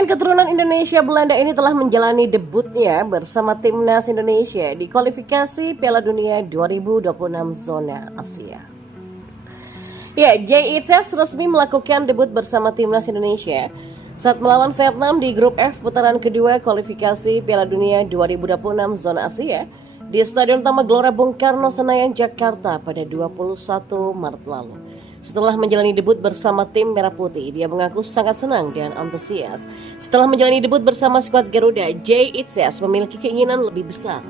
Pemain keturunan Indonesia Belanda ini telah menjalani debutnya bersama timnas Indonesia di kualifikasi Piala Dunia 2026 zona Asia. Ya, Jay Itzes resmi melakukan debut bersama timnas Indonesia saat melawan Vietnam di grup F putaran kedua kualifikasi Piala Dunia 2026 zona Asia di Stadion Utama Gelora Bung Karno Senayan, Jakarta pada 21 Maret lalu. Setelah menjalani debut bersama tim Merah Putih, dia mengaku sangat senang dan antusias. Setelah menjalani debut bersama skuad Garuda, Jay Itzes memiliki keinginan lebih besar.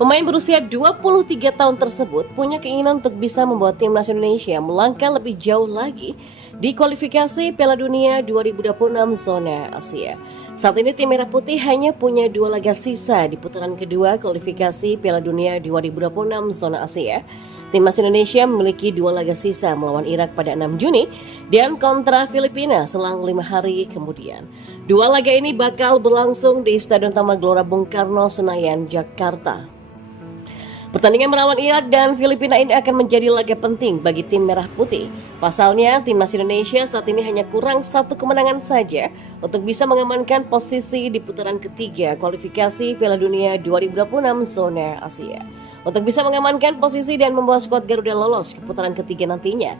Pemain berusia 23 tahun tersebut punya keinginan untuk bisa membawa timnas Indonesia melangkah lebih jauh lagi di kualifikasi Piala Dunia 2026 zona Asia. Saat ini tim Merah Putih hanya punya 2 laga sisa di putaran kedua kualifikasi Piala Dunia 2026 zona Asia. Timnas Indonesia memiliki 2 laga sisa melawan Irak pada 6 Juni dan kontra Filipina selang 5 hari kemudian. 2 laga ini bakal berlangsung di Stadion Utama Gelora Bung Karno Senayan, Jakarta. Pertandingan melawan Irak dan Filipina ini akan menjadi laga penting bagi tim Merah Putih. Pasalnya, timnas Indonesia saat ini hanya kurang 1 kemenangan saja untuk bisa mengamankan posisi di putaran ketiga kualifikasi Piala Dunia 2026 zona Asia. Untuk bisa mengamankan posisi dan membawa skuad Garuda lolos ke putaran ketiga nantinya,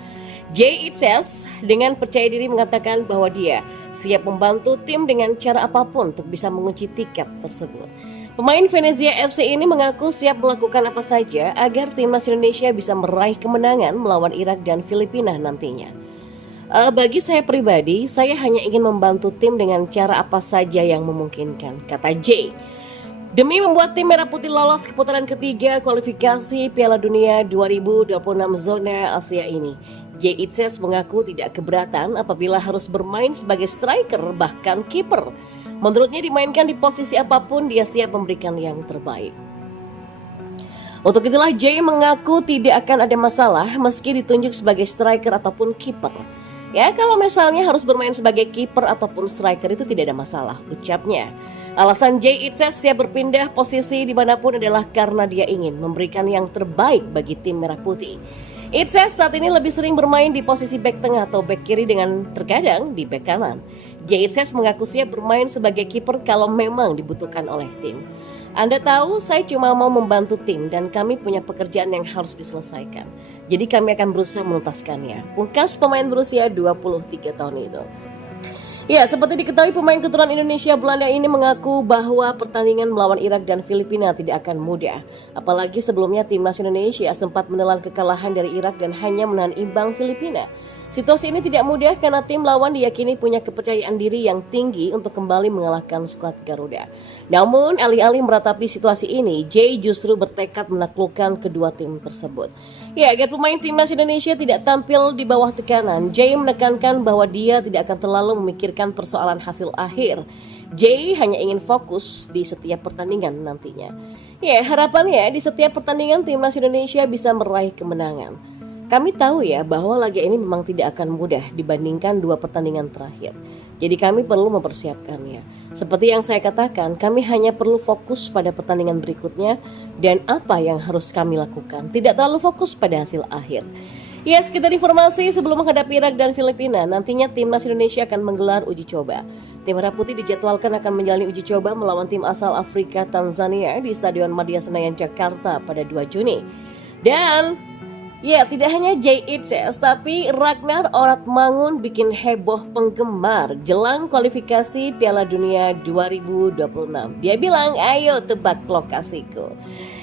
Jay Itzes dengan percaya diri mengatakan bahwa dia siap membantu tim dengan cara apapun untuk bisa mengunci tiket tersebut. Pemain Venezia FC ini mengaku siap melakukan apa saja agar timnas Indonesia bisa meraih kemenangan melawan Irak dan Filipina nantinya. Bagi saya pribadi, saya hanya ingin membantu tim dengan cara apa saja yang memungkinkan, kata Jay. Demi membuat tim Merah Putih lolos ke putaran ketiga kualifikasi Piala Dunia 2026 zona Asia ini, Jay Itzes mengaku tidak keberatan apabila harus bermain sebagai striker bahkan kiper. Menurutnya dimainkan di posisi apapun dia siap memberikan yang terbaik. Untuk itulah Jay mengaku tidak akan ada masalah meski ditunjuk sebagai striker ataupun kiper. Ya, kalau misalnya harus bermain sebagai kiper ataupun striker itu tidak ada masalah, ucapnya. Alasan Jay Itzes siap berpindah posisi dimanapun adalah karena dia ingin memberikan yang terbaik bagi tim Merah Putih. Itzes saat ini lebih sering bermain di posisi bek tengah atau bek kiri dengan terkadang di bek kanan. Jay Itzes mengaku siap bermain sebagai kiper kalau memang dibutuhkan oleh tim. Anda tahu, saya cuma mau membantu tim dan kami punya pekerjaan yang harus diselesaikan. Jadi kami akan berusaha menuntaskannya. Pungkas pemain berusia 23 tahun itu. Ya, seperti diketahui pemain keturunan Indonesia Belanda ini mengaku bahwa pertandingan melawan Irak dan Filipina tidak akan mudah. Apalagi sebelumnya timnas Indonesia sempat menelan kekalahan dari Irak dan hanya menahan imbang Filipina. Situasi ini tidak mudah karena tim lawan diyakini punya kepercayaan diri yang tinggi untuk kembali mengalahkan skuad Garuda. Namun, alih-alih meratapi situasi ini, Jay justru bertekad menaklukkan kedua tim tersebut. Ya, agar pemain timnas Indonesia tidak tampil di bawah tekanan, Jay menekankan bahwa dia tidak akan terlalu memikirkan persoalan hasil akhir. Jay hanya ingin fokus di setiap pertandingan nantinya. Ya, harapannya di setiap pertandingan timnas Indonesia bisa meraih kemenangan. Kami tahu ya bahwa laga ini memang tidak akan mudah dibandingkan 2 pertandingan terakhir. Jadi kami perlu mempersiapkannya. Seperti yang saya katakan, kami hanya perlu fokus pada pertandingan berikutnya dan apa yang harus kami lakukan. Tidak terlalu fokus pada hasil akhir. Ya, sekitar informasi sebelum menghadapi Irak dan Filipina, nantinya timnas Indonesia akan menggelar uji coba. Tim Merah Putih dijadwalkan akan menjalani uji coba melawan tim asal Afrika Tanzania di Stadion Madia Senayan, Jakarta pada 2 Juni. Dan ya, tidak hanya Jay Itzes, tapi Ragnar Oratmangun bikin heboh penggemar jelang kualifikasi Piala Dunia 2026. Dia bilang, ayo tebak lokasiku.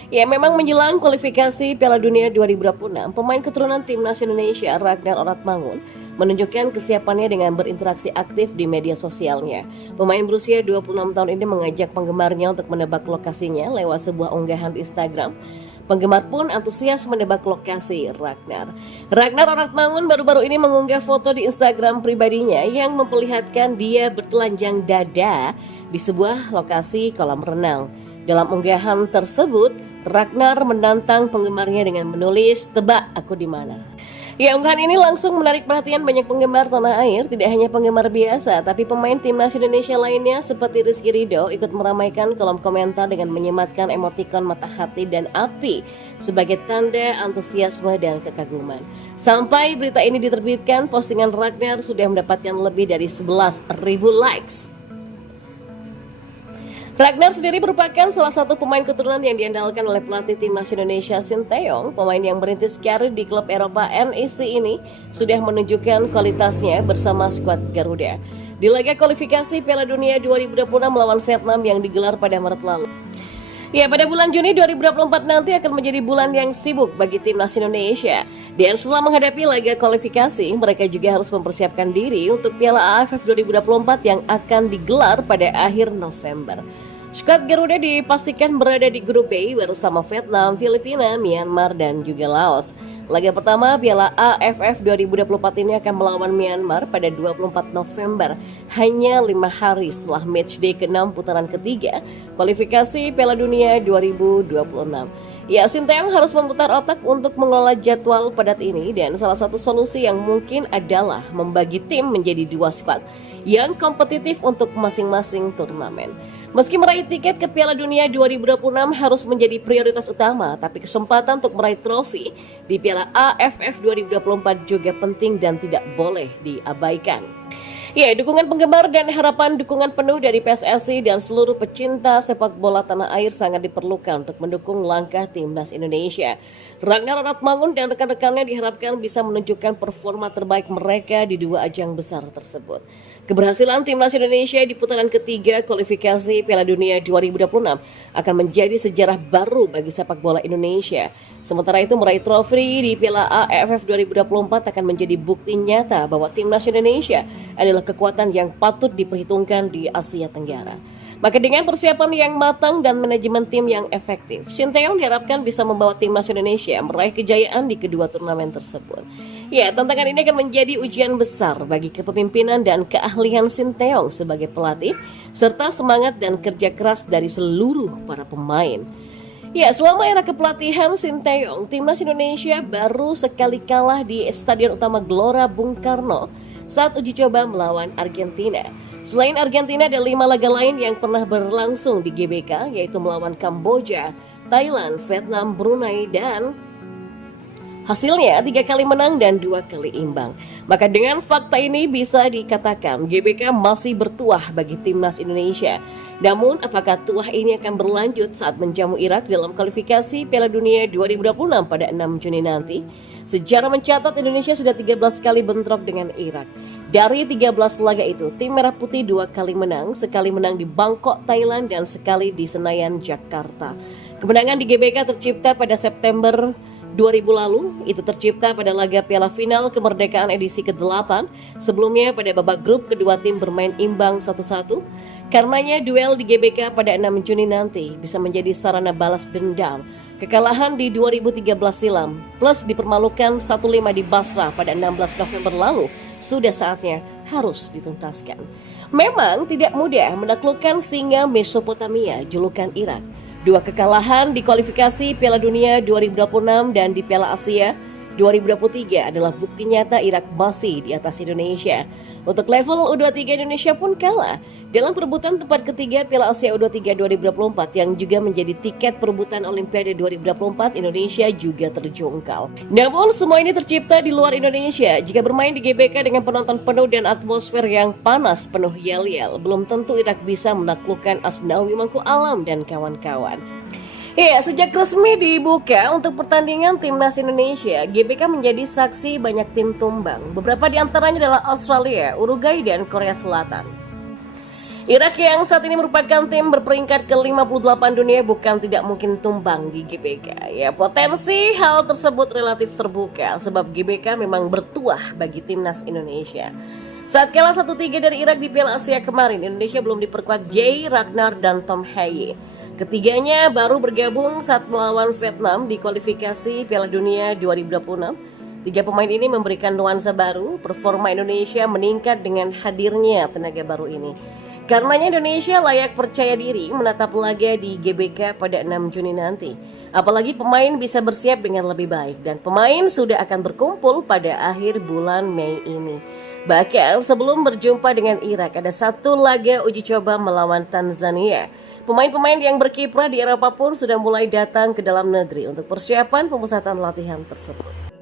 Ya, memang menjelang kualifikasi Piala Dunia 2026, pemain keturunan timnas Indonesia Ragnar Oratmangun menunjukkan kesiapannya dengan berinteraksi aktif di media sosialnya. Pemain berusia 26 tahun ini mengajak penggemarnya untuk menebak lokasinya lewat sebuah unggahan di Instagram. Penggemar pun antusias menebak lokasi Ragnar. Ragnar Oratmangun baru-baru ini mengunggah foto di Instagram pribadinya yang memperlihatkan dia bertelanjang dada di sebuah lokasi kolam renang. Dalam unggahan tersebut, Ragnar menantang penggemarnya dengan menulis, "Tebak aku di mana." Ya, unggahan ini langsung menarik perhatian banyak penggemar tanah air, tidak hanya penggemar biasa, tapi pemain timnas Indonesia lainnya seperti Rizky Ridho ikut meramaikan kolom komentar dengan menyematkan emotikon mata hati dan api sebagai tanda antusiasme dan kekaguman. Sampai berita ini diterbitkan, postingan Ragnar sudah mendapatkan lebih dari 11.000 likes. Ragnar sendiri merupakan salah satu pemain keturunan yang diandalkan oleh pelatih timnas Indonesia Sinteyong. Pemain yang merintis karir di klub Eropa NEC ini sudah menunjukkan kualitasnya bersama skuad Garuda di laga kualifikasi Piala Dunia 2026 melawan Vietnam yang digelar pada Maret lalu. Ya, pada bulan Juni 2024 nanti akan menjadi bulan yang sibuk bagi timnas Indonesia. Dan setelah menghadapi laga kualifikasi, mereka juga harus mempersiapkan diri untuk Piala AFF 2024 yang akan digelar pada akhir November. Skuad Garuda dipastikan berada di grup B bersama Vietnam, Filipina, Myanmar, dan juga Laos. Laga pertama Piala AFF 2024 ini akan melawan Myanmar pada 24 November, hanya 5 hari setelah matchday ke-6 putaran ketiga kualifikasi Piala Dunia 2026. Ya, Sinteyong harus memutar otak untuk mengelola jadwal padat ini, dan salah satu solusi yang mungkin adalah membagi tim menjadi 2 squad yang kompetitif untuk masing-masing turnamen. Meski meraih tiket ke Piala Dunia 2026 harus menjadi prioritas utama, tapi kesempatan untuk meraih trofi di Piala AFF 2024 juga penting dan tidak boleh diabaikan. Ya, dukungan penggemar dan harapan dukungan penuh dari PSSI dan seluruh pecinta sepak bola tanah air sangat diperlukan untuk mendukung langkah timnas Indonesia. Ragnar Ratmangun dan rekan-rekannya diharapkan bisa menunjukkan performa terbaik mereka di 2 ajang besar tersebut. Keberhasilan timnas Indonesia di putaran ketiga kualifikasi Piala Dunia 2026 akan menjadi sejarah baru bagi sepak bola Indonesia. Sementara itu, meraih trofi di Piala AFF 2024 akan menjadi bukti nyata bahwa timnas Indonesia adalah kekuatan yang patut diperhitungkan di Asia Tenggara. Maka dengan persiapan yang matang dan manajemen tim yang efektif, Sinteyong diharapkan bisa membawa timnas Indonesia meraih kejayaan di kedua turnamen tersebut. Ya, tantangan ini akan menjadi ujian besar bagi kepemimpinan dan keahlian Sinteyong sebagai pelatih, serta semangat dan kerja keras dari seluruh para pemain. Ya, selama era kepelatihan Sinteyong, timnas Indonesia baru sekali kalah di Stadion Utama Gelora Bung Karno saat uji coba melawan Argentina. Selain Argentina, ada 5 laga lain yang pernah berlangsung di GBK, yaitu melawan Kamboja, Thailand, Vietnam, Brunei, dan hasilnya 3 kali menang dan 2 kali imbang. Maka dengan fakta ini bisa dikatakan GBK masih bertuah bagi timnas Indonesia. Namun, apakah tuah ini akan berlanjut saat menjamu Irak dalam kualifikasi Piala Dunia 2026 pada 6 Juni nanti? Sejarah mencatat Indonesia sudah 13 kali bentrok dengan Irak. Dari 13 laga itu, tim Merah Putih 2 kali menang, sekali menang di Bangkok, Thailand, dan sekali di Senayan, Jakarta. Kemenangan di GBK tercipta pada September 2000 lalu, itu tercipta pada laga Piala Final Kemerdekaan edisi ke-8. Sebelumnya pada babak grup kedua tim bermain imbang 1-1. Karenanya duel di GBK pada 6 Juni nanti bisa menjadi sarana balas dendam kekalahan di 2013 silam, plus dipermalukan 1-5 di Basra pada 16 November lalu, sudah saatnya harus dituntaskan. Memang tidak mudah menaklukkan singa Mesopotamia, julukan Irak. 2 kekalahan di kualifikasi Piala Dunia 2026 dan di Piala Asia 2023 adalah bukti nyata Irak masih di atas Indonesia. Untuk level U23 Indonesia pun kalah dalam perebutan tempat ketiga Piala Asia U23 2024 yang juga menjadi tiket perebutan Olimpiade 2024. Indonesia juga terjungkal. Namun semua ini tercipta di luar Indonesia. Jika bermain di GBK dengan penonton penuh dan atmosfer yang panas penuh yel-yel, belum tentu Irak bisa menaklukkan Asnawi Mangku Alam dan kawan-kawan. Ya, sejak resmi dibuka untuk pertandingan timnas Indonesia, GBK menjadi saksi banyak tim tumbang. Beberapa di antaranya adalah Australia, Uruguay, dan Korea Selatan. Irak yang saat ini merupakan tim berperingkat ke-58 dunia bukan tidak mungkin tumbang di GBK. Ya, potensi hal tersebut relatif terbuka sebab GBK memang bertuah bagi timnas Indonesia. Saat kalah 1-3 dari Irak di Piala Asia kemarin, Indonesia belum diperkuat Jay, Ragnar, dan Tom Haye. Ketiganya baru bergabung saat melawan Vietnam di kualifikasi Piala Dunia 2026. 3 pemain ini memberikan nuansa baru, performa Indonesia meningkat dengan hadirnya tenaga baru ini. Karenanya Indonesia layak percaya diri menatap laga di GBK pada 6 Juni nanti. Apalagi pemain bisa bersiap dengan lebih baik dan pemain sudah akan berkumpul pada akhir bulan Mei ini. Bahkan sebelum berjumpa dengan Irak ada 1 laga uji coba melawan Tanzania. Pemain-pemain yang berkiprah di Eropa pun sudah mulai datang ke dalam negeri untuk persiapan pemusatan latihan tersebut.